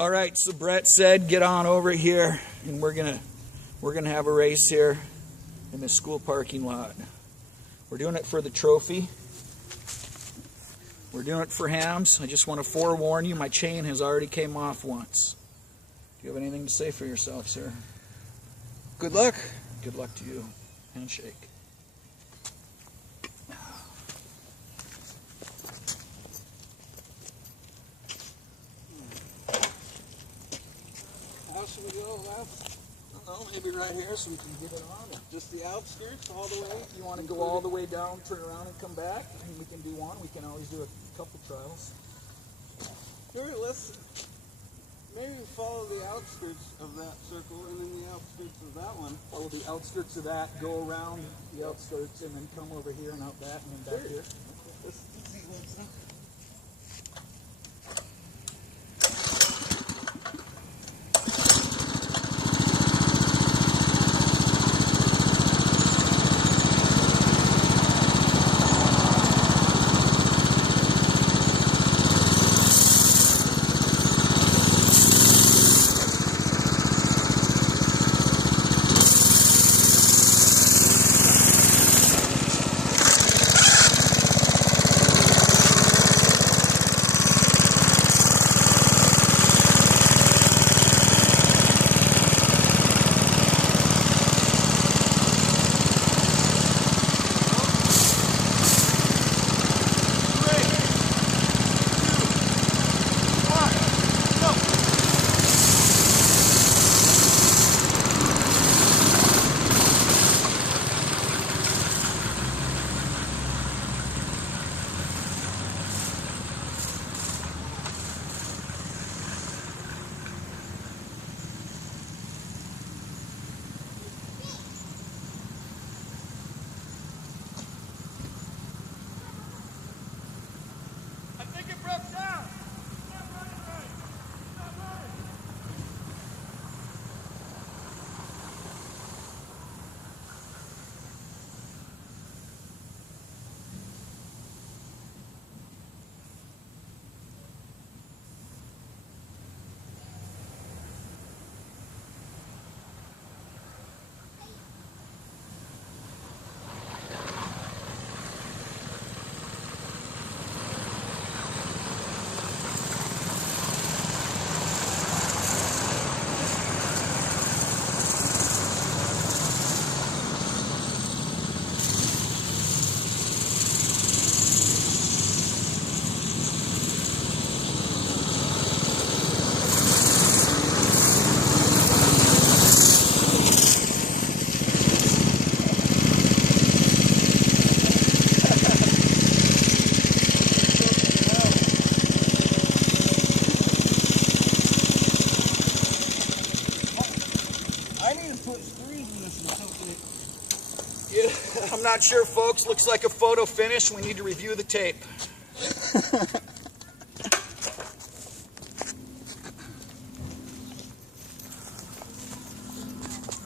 All right, so Bret said get on over here, and we're gonna have a race here in the school parking lot. We're doing it for the trophy. We're doing it for hams. I just want to forewarn you, my chain has already came off once. Do you have anything to say for yourself, sir? Good luck. Good luck to you. Handshake. How should we go, left? I don't know, maybe right here so we can get it on. Just the outskirts all the way? You want to go all the way down, turn around and come back? I mean, we can do one. We can always do a couple trials. Here, let's maybe follow the outskirts of that circle and then the outskirts of that one. Follow the outskirts of that, go around the outskirts, and then come over here and out that, and then back here. Let's see what's up. Yeah, I'm not sure, folks. Looks like a photo finish. We need to review the tape.